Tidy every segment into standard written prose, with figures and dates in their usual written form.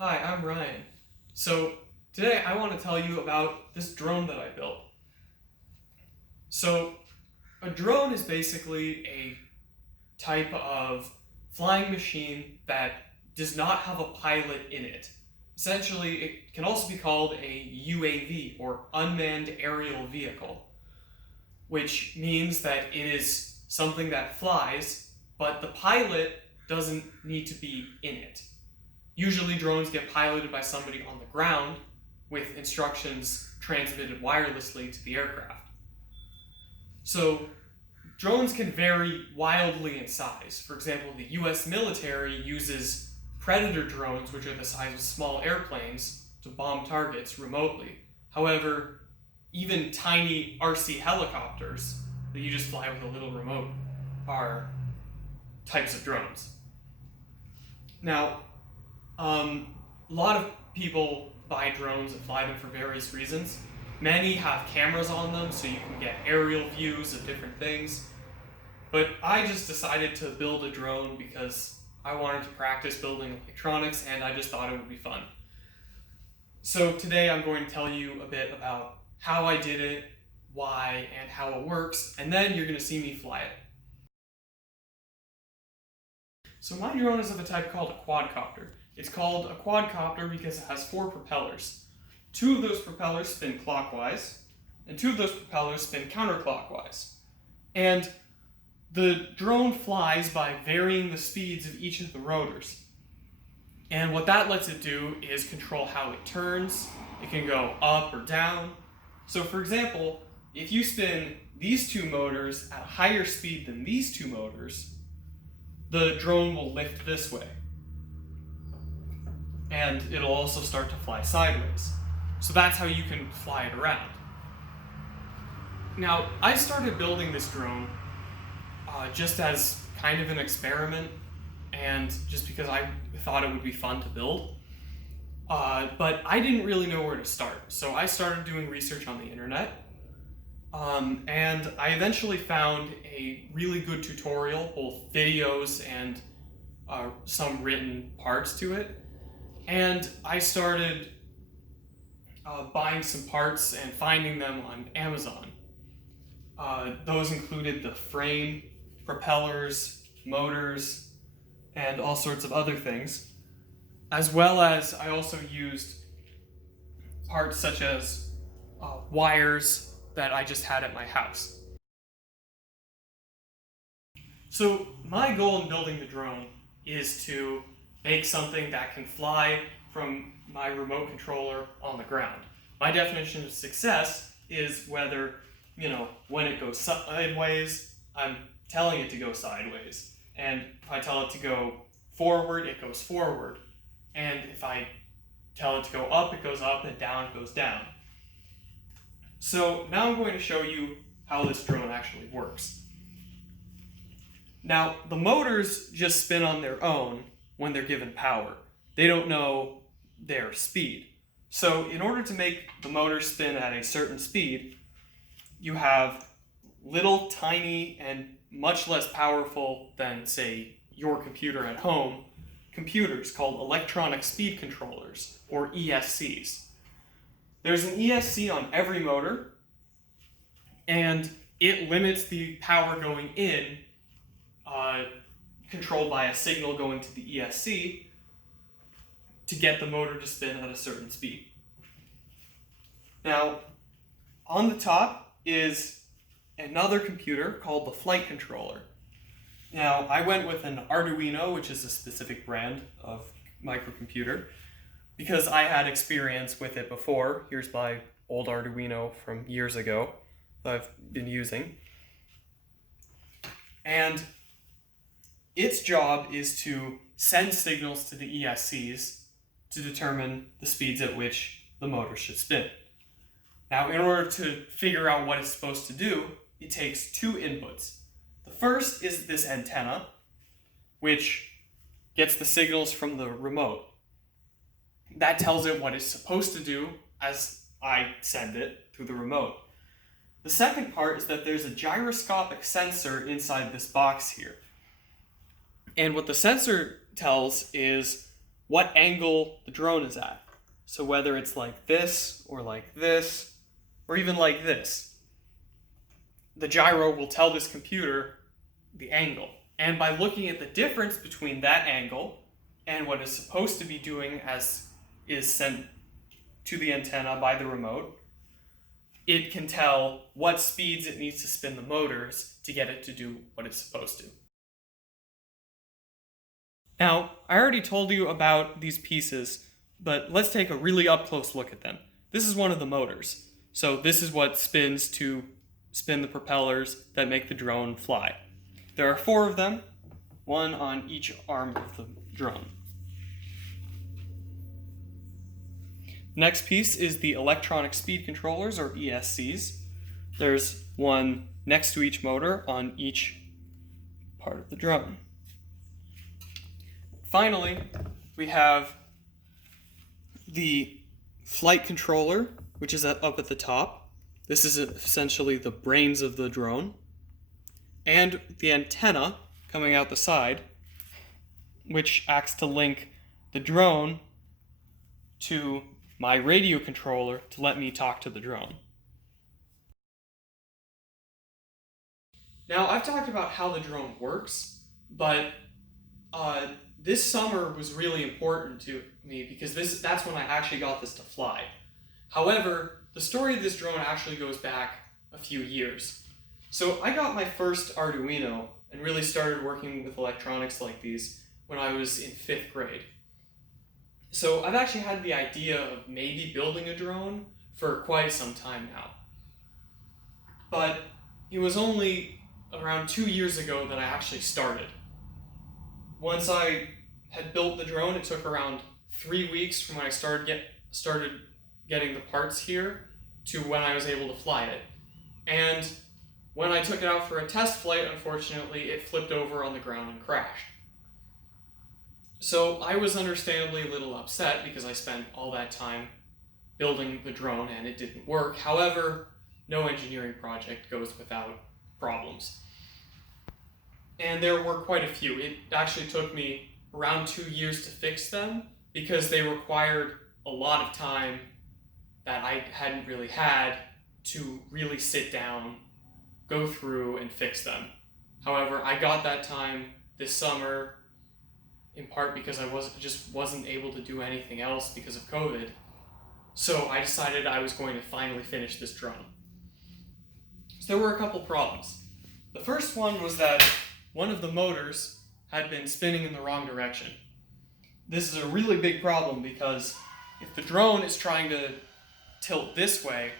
Hi, I'm Ryan. So today I want to tell you about this drone that I built. So a drone is basically a type of flying machine that does not have a pilot in it. Essentially, it can also be called a UAV, or unmanned aerial vehicle, which means that it is something that flies, but the pilot doesn't need to be in it. Usually drones get piloted by somebody on the ground with instructions transmitted wirelessly to the aircraft. So drones can vary wildly in size. For example, the US military uses Predator drones, which are the size of small airplanes, to bomb targets remotely. However, even tiny RC helicopters that you just fly with a little remote are types of drones. Now, a lot of people buy drones and fly them for various reasons. Many have cameras on them so you can get aerial views of different things. But I just decided to build a drone because I wanted to practice building electronics and I just thought it would be fun. So today I'm going to tell you a bit about how I did it, why, and how it works, and then you're going to see me fly it. So my drone is of a type called a quadcopter. It's called a quadcopter because it has 4 propellers. 2 of those propellers spin clockwise, and 2 of those propellers spin counterclockwise. And the drone flies by varying the speeds of each of the rotors. And what that lets it do is control how it turns. It can go up or down. So for example, if you spin these 2 motors at a higher speed than these 2 motors, the drone will lift this way. And it'll also start to fly sideways. So that's how you can fly it around. Now, I started building this drone just as kind of an experiment, and just because I thought it would be fun to build. But I didn't really know where to start, so I started doing research on the internet. And I eventually found a really good tutorial, both videos and some written parts to it. And I started buying some parts and finding them on Amazon. Those included the frame, propellers, motors, and all sorts of other things. As well as I also used parts such as wires that I just had at my house. So my goal in building the drone is to make something that can fly from my remote controller on the ground. My definition of success is whether, when it goes sideways, I'm telling it to go sideways. And if I tell it to go forward, it goes forward. And if I tell it to go up, it goes up, and down, it goes down. So now I'm going to show you how this drone actually works. Now, the motors just spin on their own when they're given power. They don't know their speed. So in order to make the motor spin at a certain speed, you have little tiny and much less powerful than, say, your computer at home, computers called electronic speed controllers, or ESCs. There's an ESC on every motor, and it limits the power going in, controlled by a signal going to the ESC, to get the motor to spin at a certain speed. Now, on the top is another computer called the flight controller. Now, I went with an Arduino, which is a specific brand of microcomputer, because I had experience with it before. Here's my old Arduino from years ago that I've been using. And its job is to send signals to the ESCs to determine the speeds at which the motor should spin. Now, in order to figure out what it's supposed to do, it takes 2 inputs. The first is this antenna, which gets the signals from the remote. That tells it what it's supposed to do as I send it through the remote. The second part is that there's a gyroscopic sensor inside this box here. And what the sensor tells is what angle the drone is at. So whether it's like this, or even like this, the gyro will tell this computer the angle. And by looking at the difference between that angle and what it's supposed to be doing as is sent to the antenna by the remote, it can tell what speeds it needs to spin the motors to get it to do what it's supposed to. Now, I already told you about these pieces, but let's take a really up-close look at them. This is one of the motors. So this is what spins to spin the propellers that make the drone fly. There are 4 of them, one on each arm of the drone. Next piece is the electronic speed controllers, or ESCs. There's one next to each motor on each part of the drone. Finally, we have the flight controller, which is up at the top. This is essentially the brains of the drone. And the antenna coming out the side, which acts to link the drone to my radio controller to let me talk to the drone. Now, I've talked about how the drone works, but this summer was really important to me because that's when I actually got this to fly. However, the story of this drone actually goes back a few years. So I got my first Arduino and really started working with electronics like these when I was in 5th grade. So I've actually had the idea of maybe building a drone for quite some time now. But it was only around 2 years ago that I actually started. Once I had built the drone, it took around 3 weeks from when I started getting the parts here to when I was able to fly it. And when I took it out for a test flight, unfortunately, it flipped over on the ground and crashed. So I was understandably a little upset because I spent all that time building the drone and it didn't work. However, no engineering project goes without problems. And there were quite a few. It actually took me around 2 years to fix them because they required a lot of time that I hadn't really had to really sit down, go through, and fix them. However, I got that time this summer in part because I wasn't able to do anything else because of COVID. So I decided I was going to finally finish this drone. So there were a couple problems. The first one was that one of the motors had been spinning in the wrong direction. This is a really big problem because if the drone is trying to tilt this way,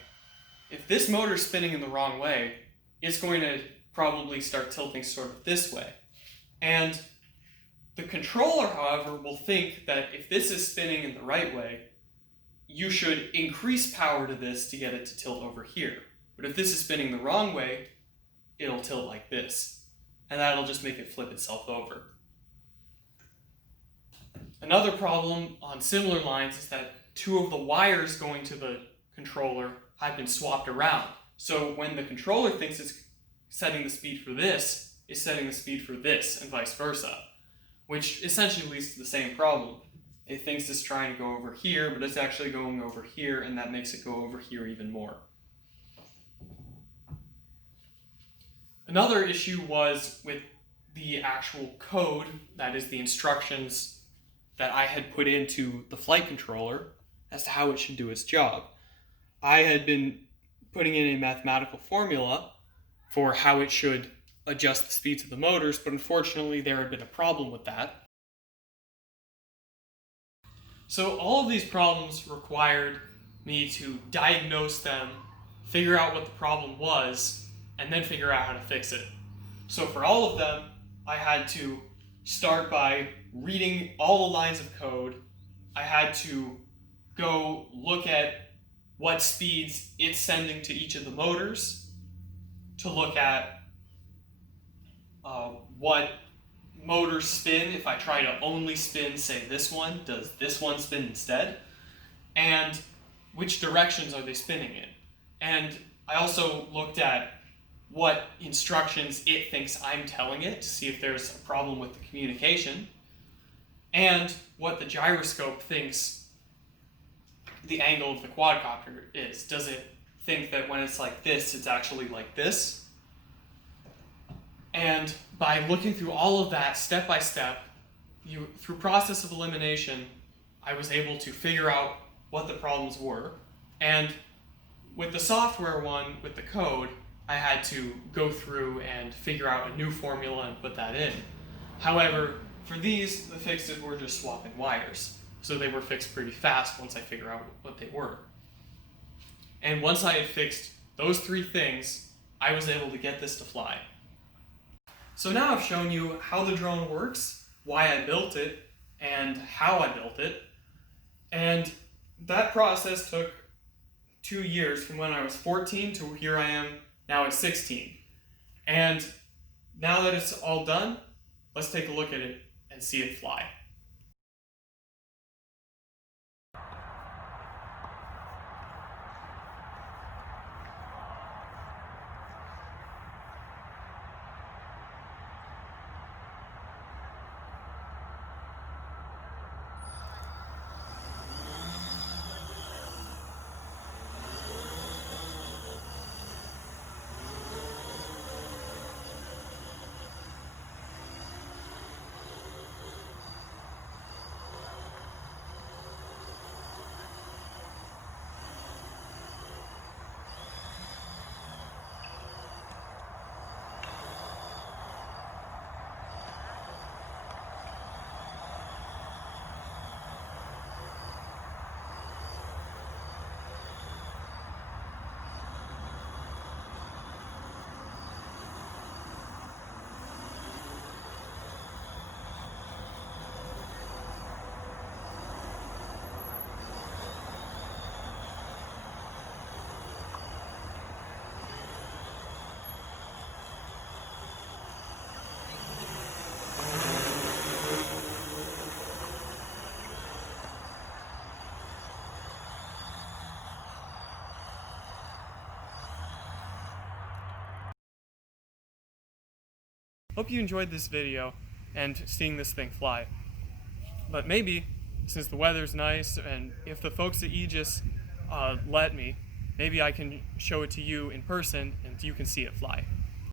if this motor is spinning in the wrong way, it's going to probably start tilting sort of this way. And the controller, however, will think that if this is spinning in the right way, you should increase power to this to get it to tilt over here. But if this is spinning the wrong way, it'll tilt like this. And that'll just make it flip itself over. Another problem on similar lines is that 2 of the wires going to the controller have been swapped around. So when the controller thinks it's setting the speed for this, it's setting the speed for this, and vice versa, which essentially leads to the same problem. It thinks it's trying to go over here, but it's actually going over here, and that makes it go over here even more. Another issue was with the actual code, that is the instructions that I had put into the flight controller as to how it should do its job. I had been putting in a mathematical formula for how it should adjust the speeds of the motors, but unfortunately there had been a problem with that. So all of these problems required me to diagnose them, figure out what the problem was, and then figure out how to fix it. So for all of them, I had to start by reading all the lines of code. I had to go look at what speeds it's sending to each of the motors, to look at what motors spin. If I try to only spin, say, this one, does this one spin instead? And which directions are they spinning in? And I also looked at what instructions it thinks I'm telling it to see if there's a problem with the communication. and what the gyroscope thinks the angle of the quadcopter is. Does it think that when it's like this, it's actually like this? And by looking through all of that step by step, through process of elimination, I was able to figure out what the problems were. And with the software one, with the code, I had to go through and figure out a new formula and put that in. However, for these, the fixes were just swapping wires. So they were fixed pretty fast once I figured out what they were. And once I had fixed those three things, I was able to get this to fly. So now I've shown you how the drone works, why I built it, and how I built it. And that process took 2 years, from when I was 14 to here I am now at 16. And now that it's all done, let's take a look at it and see it fly. Hope you enjoyed this video and seeing this thing fly. But maybe, since the weather's nice, and if the folks at Aegis let me, maybe I can show it to you in person and you can see it fly.